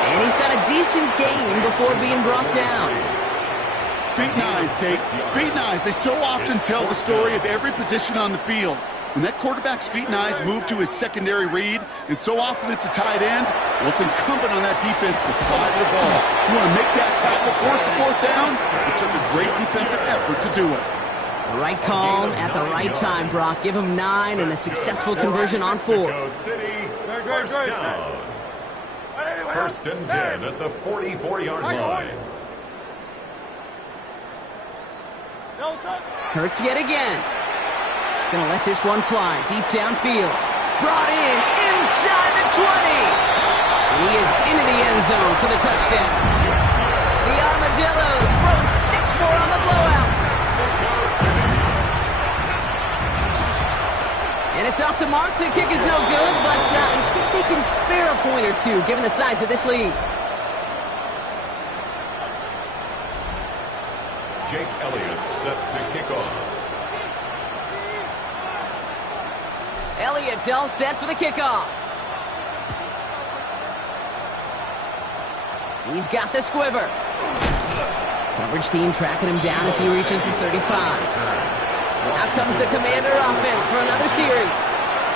And he's got a decent gain before being brought down. Feet and eyes, Kate. Feet and eyes. They so often tell the story of every position on the field. When that quarterback's feet and eyes move to his secondary read, and so often it's a tight end, well, it's incumbent on that defense to fly to the ball. You want to make that tackle, force the 4th down? It took a great defensive effort to do it. The right call at the right time, Brock. Give him 9 and a successful conversion on 4th. First down. 1st and 10 at the 44-yard line. Hurts yet again. Gonna let this one fly deep downfield. Brought in inside the 20. And he is into the end zone for the touchdown. The Armadillos throwing 6 more on the blowout. And it's off the mark. The kick is no good, but I think they can spare a point or two given the size of this lead. Jake Elliott set to kick off. Elliott's all set for the kickoff. He's got the squiver. Coverage team tracking him down as he reaches the 35. Out comes the Commander offense for another series.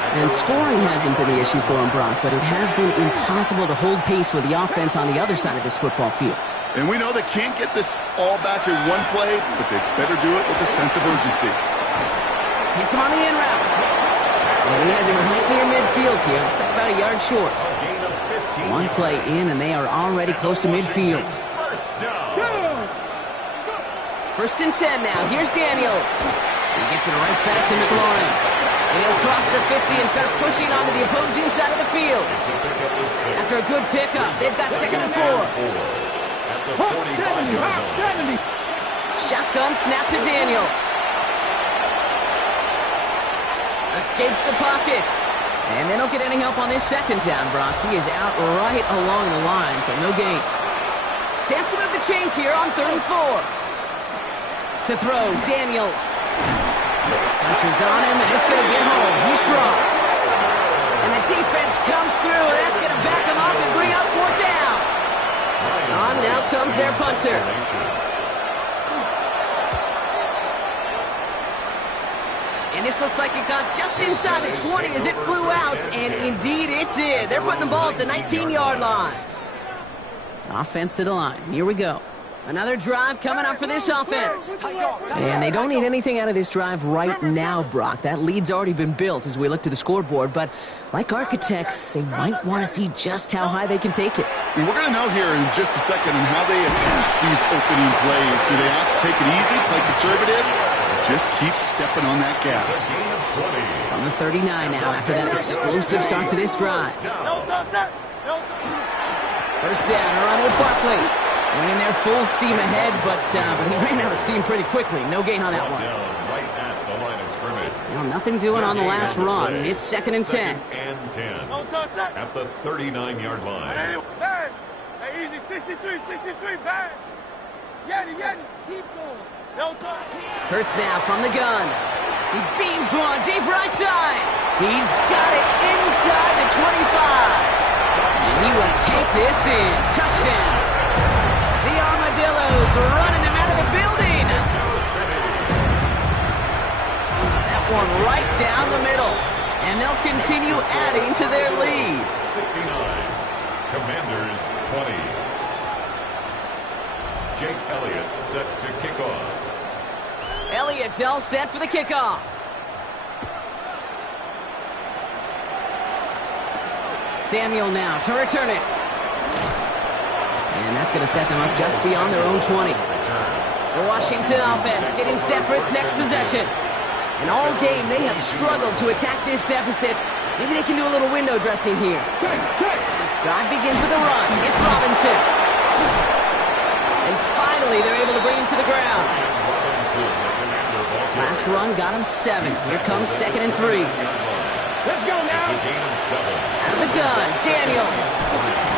And scoring hasn't been the issue for him, Brock, but it has been impossible to hold pace with the offense on the other side of this football field. And we know they can't get this all back in one play, but they better do it with a sense of urgency. Hits him on the in route. And he has it right near midfield here. Looks like about a yard short. One play in, and they are already close to midfield. First and 10 now. Here's Daniels. He gets it right back to McLaurin. And he'll cross the 50 and start pushing onto the opposing side of the field. After a good pickup, they've got 2nd and 4. Shotgun snap to Daniels. Escapes the pocket. And they don't get any help on this 2nd down, Brock. He is out right along the line, so no gain. Chance to move the chains here on 3rd and 4. To throw, Daniels. Pressure's on him, and it's going to get home. He's dropped. And the defense comes through. That's going to back him up and bring up 4th down. On now comes their punter. And this looks like it got just inside the 20 as it flew out, and indeed it did. They're putting the ball at the 19-yard line. Offense to the line. Here we go. Another drive coming up for this offense. And they don't need anything out of this drive right now, Brock. That lead's already been built as we look to the scoreboard. But like architects, they might want to see just how high they can take it. And we're going to know here in just a second on how they attack these opening plays. Do they have to take it easy, play conservative, or just keep stepping on that gas? From the 39 now after that explosive start to this drive. First down, run with Barkley. Went in there full steam ahead, but he ran out of steam pretty quickly. No gain on that one. Right at the line of scrimmage. Well, nothing doing on the last run. It's 2nd and 10. At the 39-yard line. Hey, easy, 63, bang. Yeti. Keep going. Hurts now from the gun. He beams one deep right side. He's got it inside the 25. And he will take this in. Touchdown. The Armadillos running them out of the building. That one right down the middle. And they'll continue adding to their lead. 69. Commanders 20. Jake Elliott set to kick off. Elliott's all set for the kickoff. Samuel now to return it. And that's going to set them up just beyond their own 20. The Washington offense getting set for its next possession. And all game, they have struggled to attack this deficit. Maybe they can do a little window dressing here. Drive begins with a run. It's Robinson. And finally, they're able to bring him to the ground. Last run got him 7. Here comes 2nd and 3. Let's go now. Out of the gun, Daniels.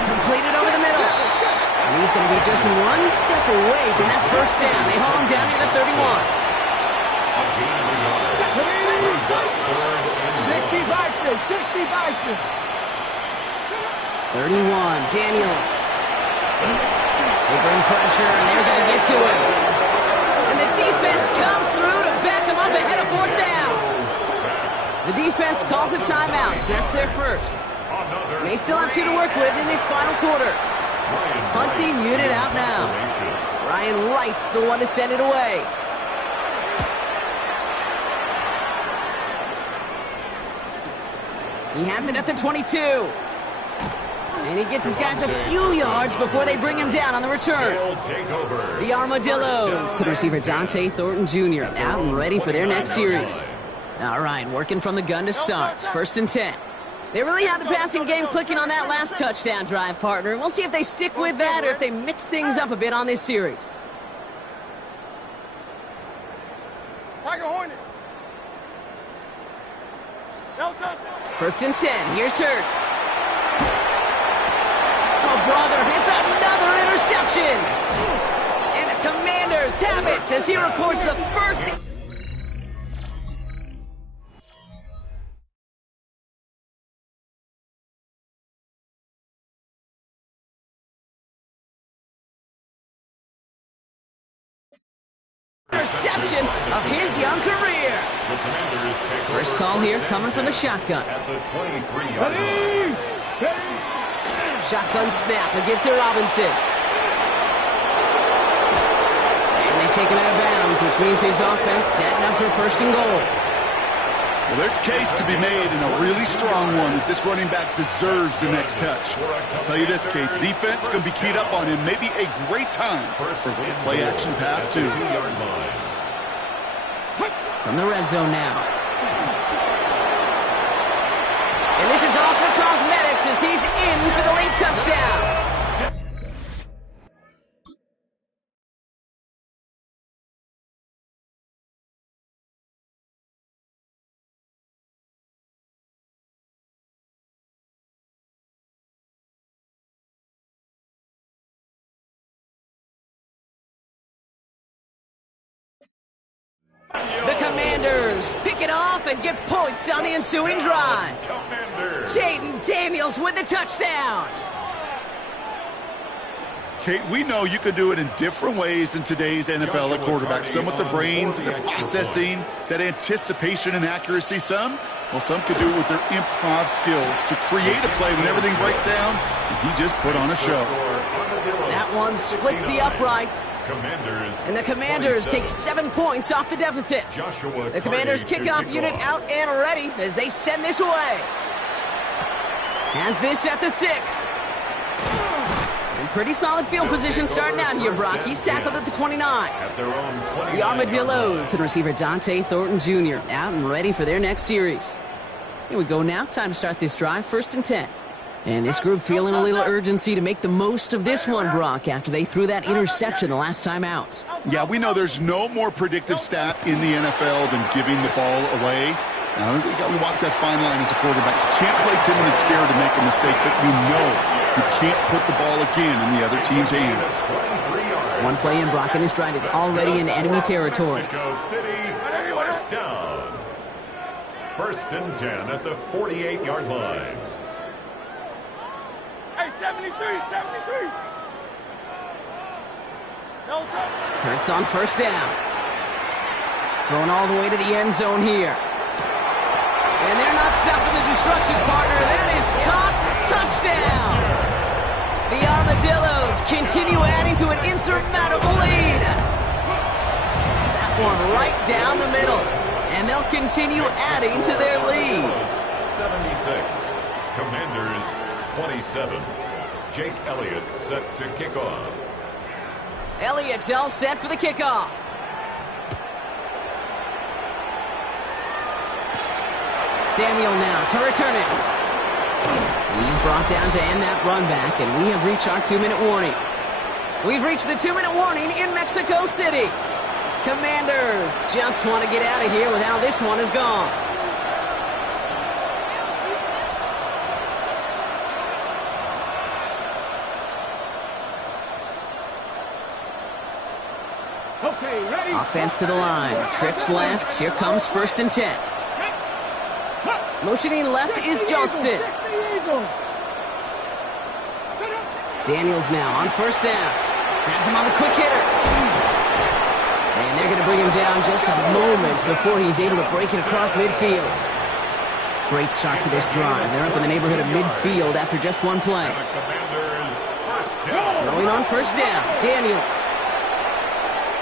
Completed over the middle. And he's going to be just one step away from that first down. They haul him down to the 31. 31, Daniels. They bring pressure, and they're going to get to him. And the defense comes through to back him up ahead of 4th down. The defense calls a timeout, so that's their first. They still have 2 to work with in this final quarter. Punting unit out now. Ryan Wright's the one to send it away. He has it at the 22. And he gets his guys a few yards before they bring him down on the return. The Armadillos to the receiver Dante Thornton Jr. out and ready for their next series. All right, working from the gun to start. 1st and 10. They really have the passing game clicking on that last touchdown drive, partner. We'll see if they stick with that or if they mix things up a bit on this series. Tiger Hornet. 1st and 10. Here's Hurts. Oh, brother, it's another interception. And the Commanders have it as he records the first. Interception celebration of his young career. The Commanders take First over call here first coming and from the 10 shotgun. at the 23-yard line. Shotgun snap, a give to Robinson. And they take him out of bounds, which means his offense setting up for first and goal. Well, there's a case to be made, and a really strong one, that this running back deserves the next touch. I'll tell you this, Kate, the defense going to be keyed up on him. Maybe a great time for a play-action pass, too. From the red zone now. And this is all for cosmetics as he's in for the late touchdown. The Commanders pick it off and get points on the ensuing drive. Jaden Daniels with the touchdown. Kate, we know you can do it in different ways in today's NFL at quarterback. Some with their brains and their processing, that anticipation and accuracy. Some could do it with their improv skills to create a play when everything breaks down. And he just put on a show. That one splits the uprights. And the Commanders take 7 points off the deficit. The Commanders kickoff unit out and ready as they send this away. Has this at the 6. In pretty solid field position starting out here, Brock. He's tackled at the 29. The Armadillos and receiver Dante Thornton Jr. out and ready for their next series. Here we go now. Time to start this drive. 1st and 10. And this group feeling a little urgency to make the most of this one, Brock, after they threw that interception the last time out. Yeah, we know there's no more predictive stat in the NFL than giving the ball away. Now, we walk that fine line as a quarterback. You can't play timid and scared to make a mistake, but you know you can't put the ball again in the other team's hands. One play in, Brock, and this drive is already in enemy territory. First down. 1st and 10 at the 48-yard line. Hey, 73, 73. No touch. Hurts on 1st down. Going all the way to the end zone here. And they're not stopping the destruction, partner. That is caught. Touchdown. The Armadillos continue adding to an insurmountable lead. That one right down the middle. And they'll continue adding to their lead. 76. Commanders 27. Jake Elliott set to kick off. Elliott's all set for the kickoff. Samuel now to return it. He's brought down to end that run back, and we have reached our 2-minute warning. We've reached the 2-minute warning in Mexico City. Commanders just want to get out of here with how this one is gone. Okay, ready? Offense to the line. Trips left. Here comes 1st and 10. Motioning left is Johnston. Daniels now on 1st down. Has him on the quick hitter. And they're going to bring him down just a moment before he's able to break it across midfield. Great start to this drive. They're up in the neighborhood of midfield after just one play. Throwing on 1st down. Daniels.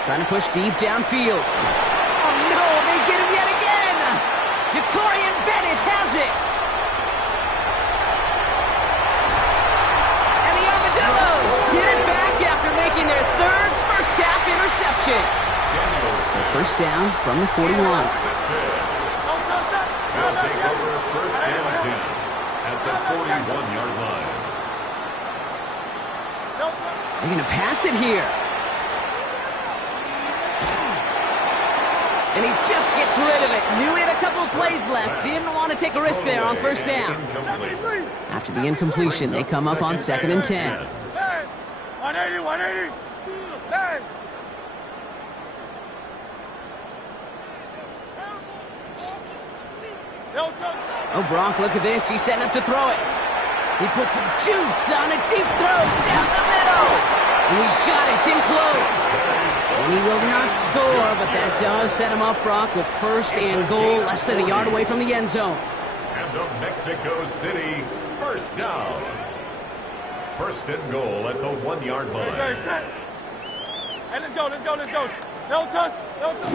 Trying to push deep downfield. Oh, no, they get him yet again. Jacorian Bennett has it. And the Armadillos get it back after making their 3rd first-half interception. So 1st down from the 41. They'll take over 1st and 10 at the 41-yard line. They're going to pass it here. And he just gets rid of it. Knew he had a couple of plays left. Didn't want to take a risk there on 1st down. After the incompletion, they come up on 2nd and 10. 180, 180. Hey. Oh, Brock, look at this. He's setting up to throw it. He puts some juice on a deep throw down the middle. And he's got it. It's in close. And he will not score, but that does set him up, Brock, with first and goal, less than a yard away from the end zone. And the Mexico City first down. First and goal at the 1-yard line. Hey, let's go. No touch.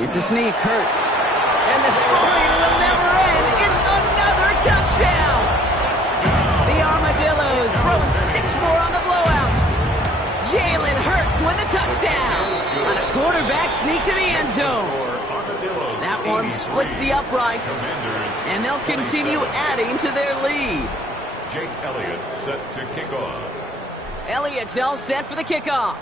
It's a sneak, Hurts. And the scoring will never end. It's another touchdown. The Armadillos throwing 6 more on the blowout. Jalen Hurts with a touchdown on a quarterback sneak to the end zone. That one splits the uprights, and they'll continue adding to their lead. Jake Elliott set to kick off. Elliott's all set for the kickoff.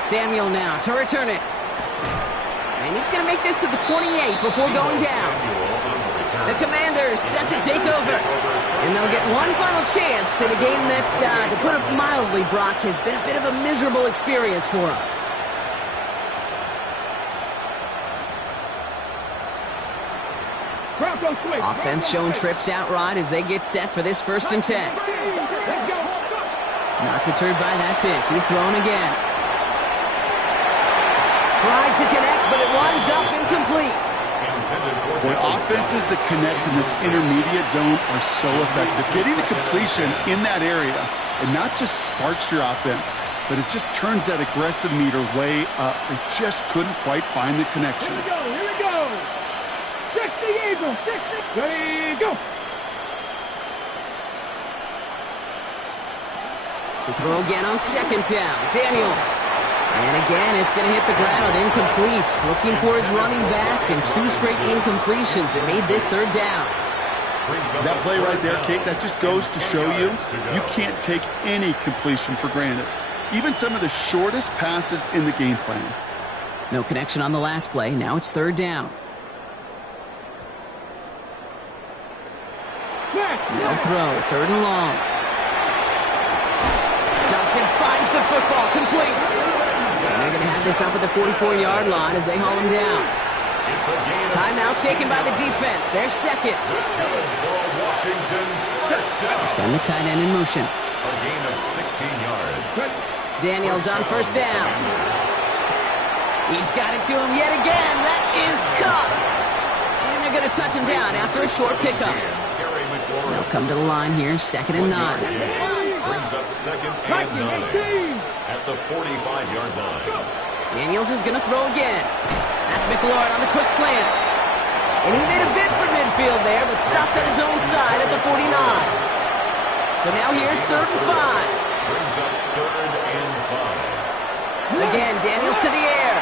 Samuel now to return it. And he's going to make this to the 28 before going down. The Commanders set to take over. And they'll get one final chance in a game that, to put it mildly, Brock, has been a bit of a miserable experience for them. Offense showing trips outright as they get set for this 1st and 10. Not deterred by that pick. He's thrown again. Tried to connect, but it winds up incomplete. Boy, offenses that connect in this intermediate zone are so effective. Getting the completion in that area, and not just sparks your offense, but it just turns that aggressive meter way up. They just couldn't quite find the connection. Here we go. 60 Eagles, 60. Ready, go. To throw again on 2nd down. Daniels. And again, it's going to hit the ground. Incomplete. Looking for his running back, and 2 straight incompletions. It made this 3rd down. That play right there, Kate, that just goes to show you can't take any completion for granted. Even some of the shortest passes in the game plan. No connection on the last play. Now it's 3rd down. No throw. 3rd and long. Johnson finds the football. Complete. And they're going to have this up at the 44-yard line as they haul him down. Timeout taken by the defense. Their second. Send the tight end in motion. A gain of 16 yards. Daniels on 1st down. He's got it to him yet again. That is caught. And they're going to touch him down after a short pickup. They'll come to the line here, 2nd and 9. Brings up 2nd and 9 at the 45-yard line. Daniels is going to throw again. That's McLaurin on the quick slant. And he made a bid for midfield there, but stopped on his own side at the 49. So now here's 3rd and 5. Brings up 3rd and 5. Again, Daniels to the air.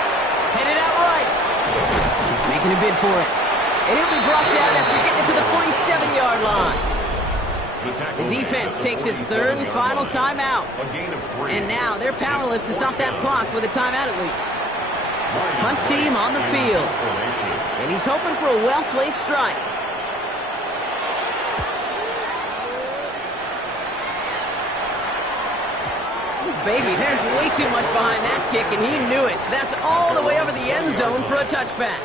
Headed out right. He's making a bid for it. And he'll be brought down after getting it to the 47-yard line. The defense takes its 3rd and final timeout. And now they're powerless to stop that clock with a timeout at least. Punt team on the field. And he's hoping for a well-placed strike. Baby, there's way too much behind that kick, and he knew it. That's all the way over the end zone for a touchback.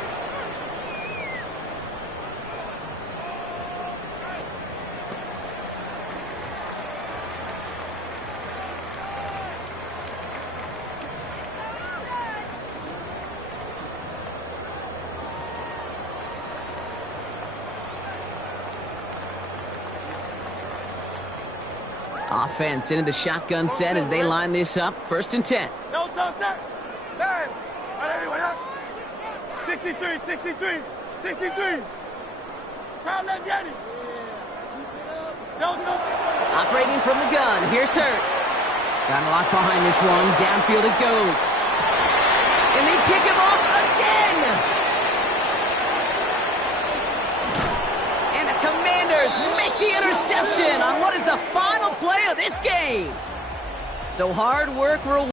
Offense into the shotgun set as they line this up. 1st and 10. No touch, sir. Hey. Anyway, 63, 63, 63. Crowd let get it. No touch. Operating from the gun. Here's Hurts. Got a lock behind this one. Downfield it goes. And they pick him off again. And the Commanders make the interception on what is the final play of this game. So hard work rewarded.